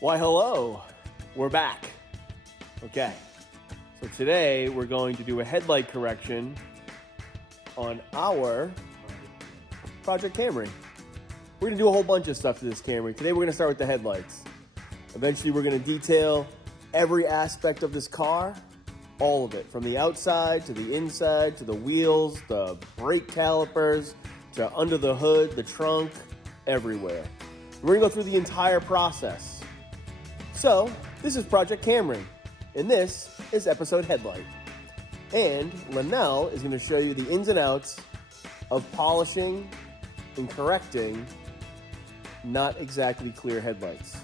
Why, hello, we're back. Okay, so today we're going to do a headlight correction on our Project Camry. We're gonna do a whole bunch of stuff to this Camry. Today we're gonna start with the headlights. Eventually we're gonna detail every aspect of this car, all of it, from the outside to the inside, to the wheels, the brake calipers, to under the hood, the trunk, everywhere. We're gonna go through the entire process. So, this is Project Camry, and this is episode Headlight. And Linnell is gonna show you the ins and outs of polishing and correcting not exactly clear headlights.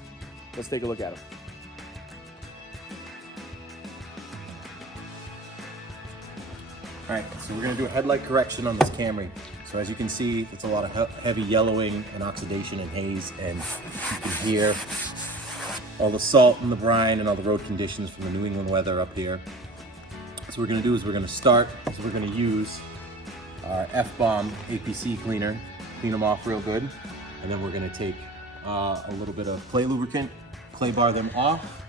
Let's take a look at them. All right, so we're gonna do a headlight correction on this Camry. So as you can see, it's a lot of heavy yellowing and oxidation and haze, and you can hear all the salt and the brine and all the road conditions from the New England weather up here. So what we're gonna do is we're gonna use our F-Bomb APC cleaner, clean them off real good. And then we're gonna take a little bit of clay lubricant, clay bar them off.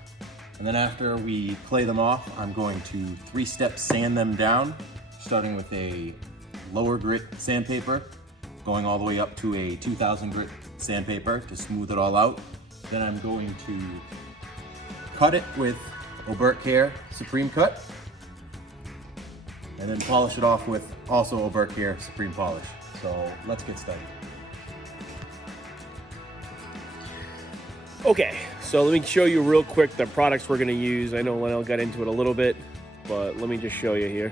And then after we clay them off, I'm going to 3-step sand them down, starting with a lower grit sandpaper, going all the way up to a 2000 grit sandpaper to smooth it all out. Then I'm going to cut it with Obert Care Supreme Cut, and then polish it off with also Obert Care Supreme Polish. So let's get started. Okay, so let me show you real quick the products we're gonna use. I know Linnell got into it a little bit, but let me just show you here.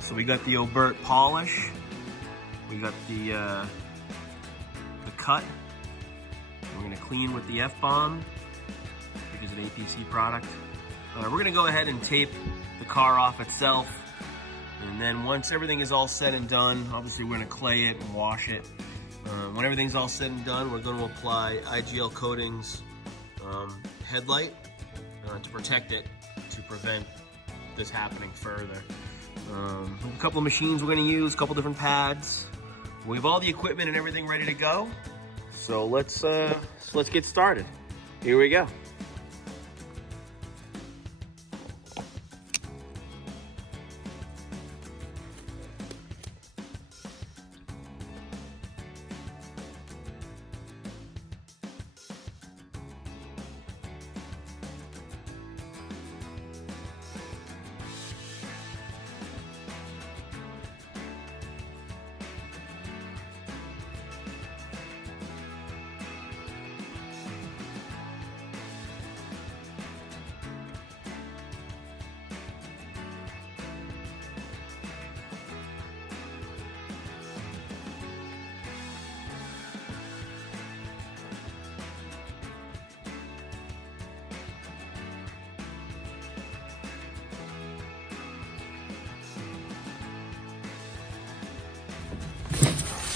So we got the Obert Polish, we got the cut. We're gonna clean with the F-Bomb, which is an APC product. We're gonna go ahead and tape the car off itself. And then once everything is all said and done, obviously we're gonna clay it and wash it. When everything's all said and done, we're gonna apply IGL Coatings Headlight to protect it, to prevent this happening further. A couple of machines we're gonna use, a couple different pads. We have all the equipment and everything ready to go. So let's get started. Here we go.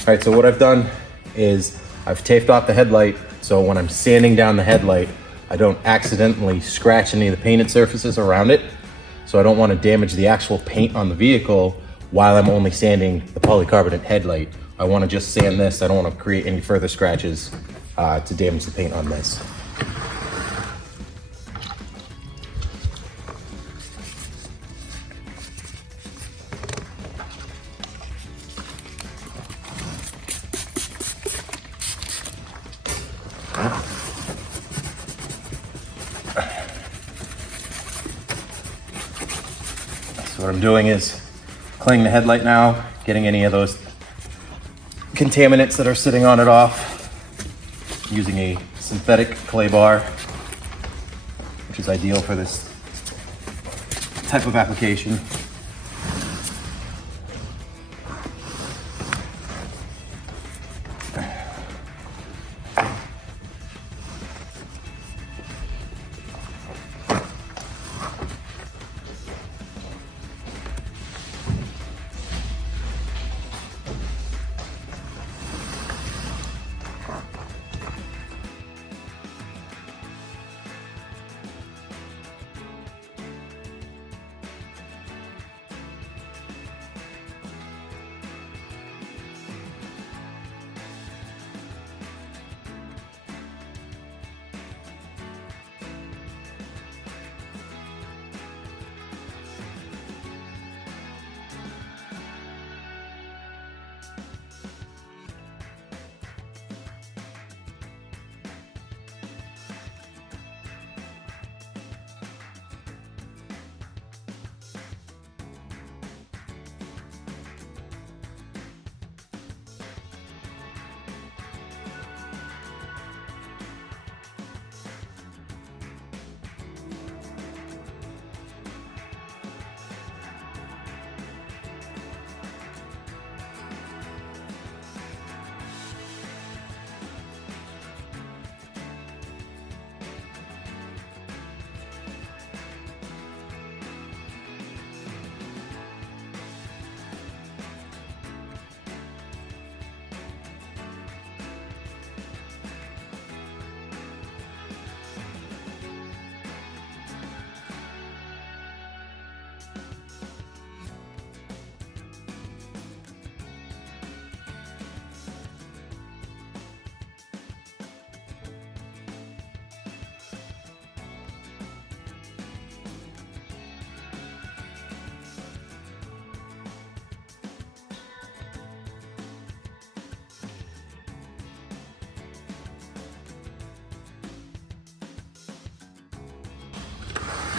All right, so what I've done is I've taped off the headlight, so when I'm sanding down the headlight, I don't accidentally scratch any of the painted surfaces around it. So I don't want to damage the actual paint on the vehicle while I'm only sanding the polycarbonate headlight. I want to just sand this. I don't want to create any further scratches to damage the paint on this. So what I'm doing is cleaning the headlight now, getting any of those contaminants that are sitting on it off, using a synthetic clay bar, which is ideal for this type of application.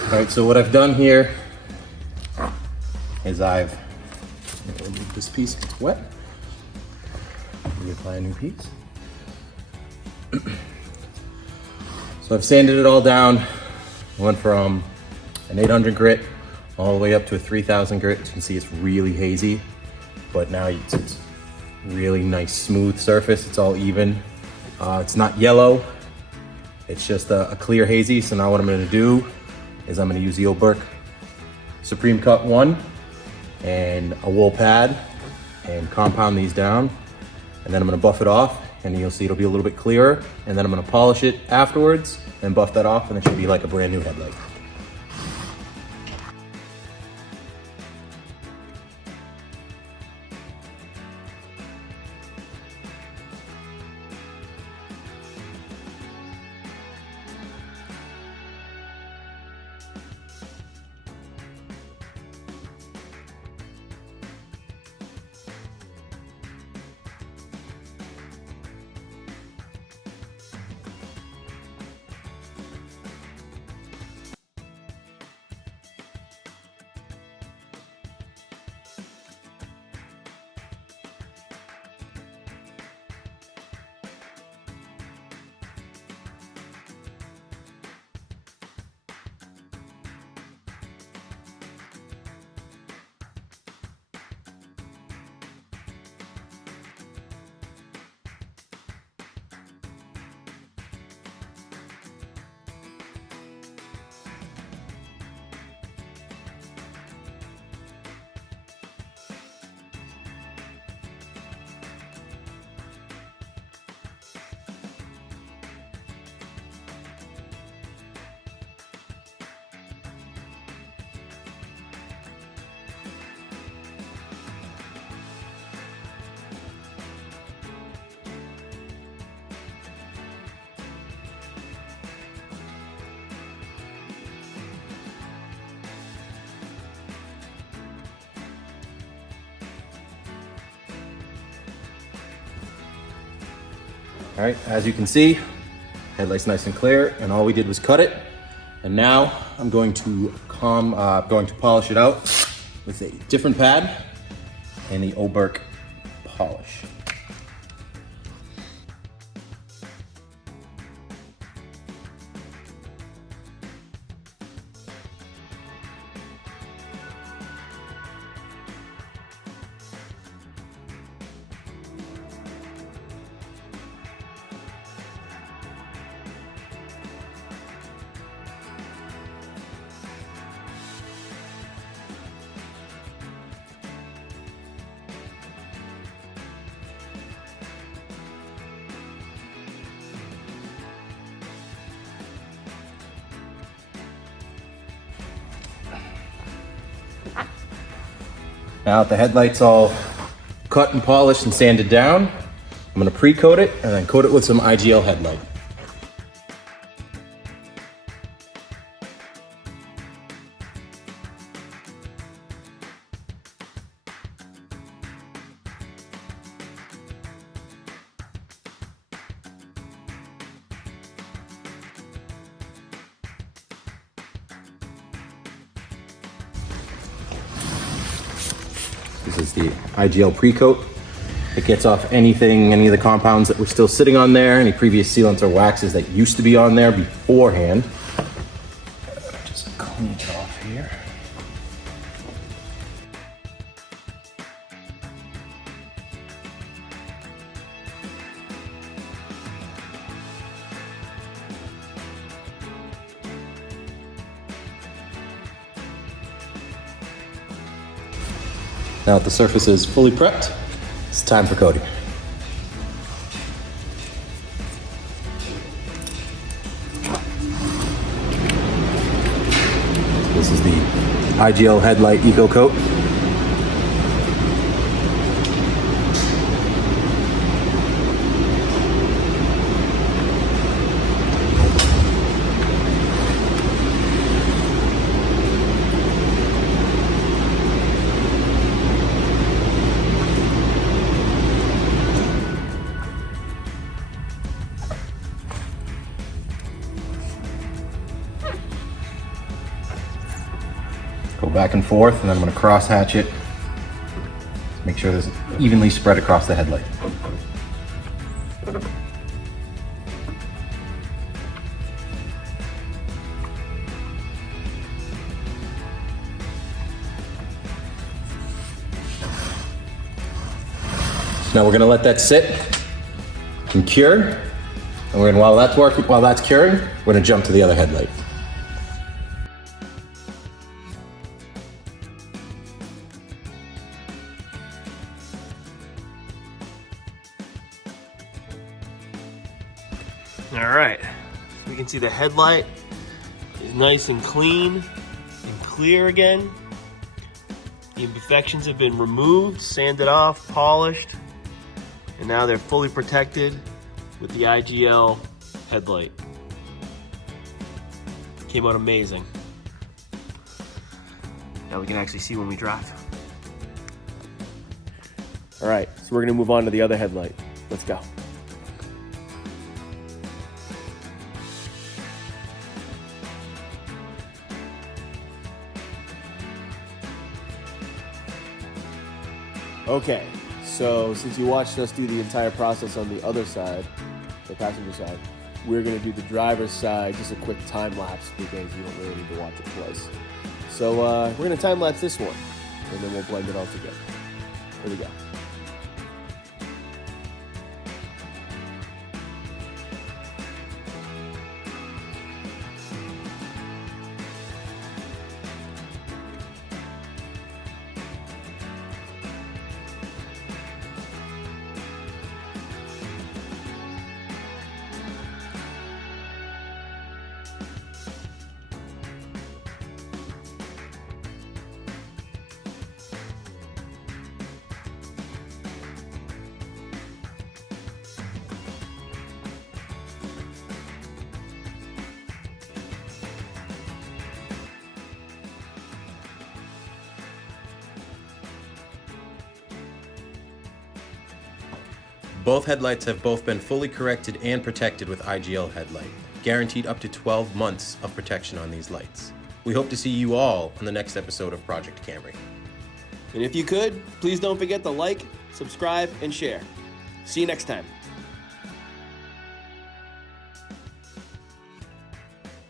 All right, so what I've done here is I've removed this piece, it's wet. Reapply a new piece. So I've sanded it all down. Went from an 800 grit all the way up to a 3000 grit. As you can see, it's really hazy, but now it's really nice, smooth surface. It's all even. It's not yellow. It's just a clear hazy. So now what I'm gonna do is I'm gonna use the Oberk Supreme Cut 1 and a wool pad and compound these down. And then I'm gonna buff it off, and you'll see it'll be a little bit clearer. And then I'm gonna polish it afterwards and buff that off, and it should be like a brand new headlight. All right, as you can see, headlight's nice and clear, and all we did was cut it. And now I'm going to polish it out with a different pad and the Oberk polish. Now that the headlight's all cut and polished and sanded down, I'm gonna pre-coat it and then coat it with some IGL Headlight. This is the IGL Precoat. It gets off anything, any of the compounds that were still sitting on there, any previous sealants or waxes that used to be on there beforehand. Just clean it off here. Now that the surface is fully prepped, it's time for coating. This is the IGL Headlight Eco Coat. Go back and forth, and then I'm going to crosshatch it. Make sure this is evenly spread across the headlight. Now we're going to let that sit and cure. And we're going, while that's curing, we're going to jump to the other headlight. All right, we can see the headlight is nice and clean and clear again. The imperfections have been removed, sanded off, polished, and now they're fully protected with the IGL headlight. Came out amazing. Now we can actually see when we drive. All right, so we're gonna move on to the other headlight. Let's go. Okay, so since you watched us do the entire process on the other side, the passenger side, we're gonna do the driver's side, just a quick time lapse because you don't really need to watch it twice. So we're gonna time lapse this one, and then we'll blend it all together. Here we go. Both headlights have both been fully corrected and protected with IGL headlight, guaranteed up to 12 months of protection on these lights. We hope to see you all on the next episode of Project Camry. And if you could, please don't forget to like, subscribe, and share. See you next time.